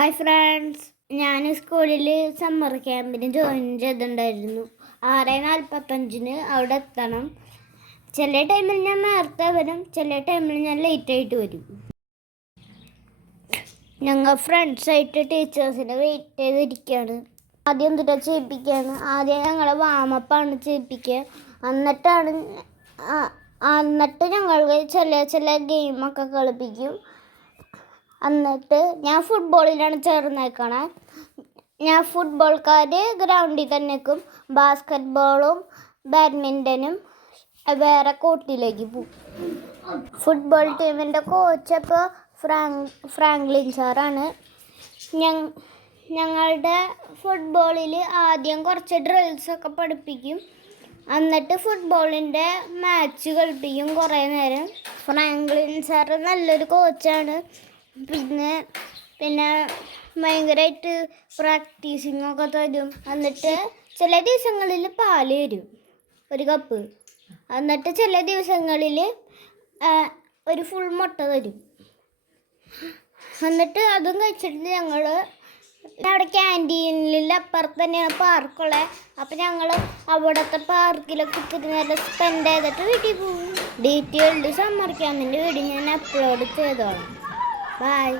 Hi friends, ഞാൻ സ്കൂളിൽ summer ക്യാമ്പിന് ജോയിൻ ചെയ്തിട്ടുണ്ടായിരുന്നു. 6:45 അവിടെ എത്തണം. ചില ടൈമിൽ ഞാൻ നേരത്തെ വരും, ചില ടൈമിൽ ഞാൻ ലേറ്റായിട്ട് വരും. ഞങ്ങൾ ഫ്രണ്ട്സായിട്ട് ടീച്ചേഴ്സിനെ വെയിറ്റ് ചെയ്തിരിക്കുകയാണ്. ആദ്യം എന്തിട്ടാ ചെയ്യിപ്പിക്കുകയാണ്. ആദ്യം ഞങ്ങളെ വാമപ്പാണ് ചെയ്യിപ്പിക്കുക. എന്നിട്ട് ഞങ്ങൾ ചില ഗെയിമൊക്കെ കളിപ്പിക്കും. എന്നിട്ട് ഞാൻ ഫുട്ബോളിലാണ് ചേർന്നേക്കണേ. ഞാൻ ഫുട്ബോൾക്കാർ ഗ്രൗണ്ടിൽ തന്നെ നിൽക്കും. ബാസ്കറ്റ് ബോളും ബാഡ്മിൻ്റനും വേറെ കോർട്ടിലേക്ക് പോകും. ഫുട്ബോൾ ടീമിൻ്റെ കോച്ച് അപ്പോൾ ഫ്രാങ്ക്ലിൻ സാറാണ്. ഞങ്ങളുടെ ഫുട്ബോളിൽ ആദ്യം കുറച്ച് ഡ്രിൽസൊക്കെ പഠിപ്പിക്കും. എന്നിട്ട് ഫുട്ബോളിൻ്റെ മാച്ച് കളിപ്പിക്കും കുറേ നേരം. ഫ്രാങ്ക്ലിൻ സാറ് നല്ലൊരു കോച്ചാണ്. പിന്നെ ഭയങ്കരമായിട്ട് പ്രാക്ടീസിങ്ങൊക്കെ തരും. എന്നിട്ട് ചില ദിവസങ്ങളിൽ പാല് തരും, 1 കപ്പ്. എന്നിട്ട് ചില ദിവസങ്ങളിൽ ഒരു ഫുൾ മുട്ട തരും. എന്നിട്ട് അതും കഴിച്ചിട്ട് ഞങ്ങൾ അവിടെ ക്യാൻറ്റീനിൽ അപ്പുറത്ത് തന്നെയാണ് പാർക്കുള്ളത്. അപ്പം ഞങ്ങൾ അവിടുത്തെ പാർക്കിലൊക്കെ ഇത്തിരി നേരം സ്പെൻഡ് ചെയ്തിട്ട് വീട്ടിൽ പോകും. ഡീറ്റെയിൽഡ് സമ്മർ ക്യാമ്പിൻ്റെ വീഡിയോ ഞാൻ അപ്ലോഡ് ചെയ്തോളാം. Bye.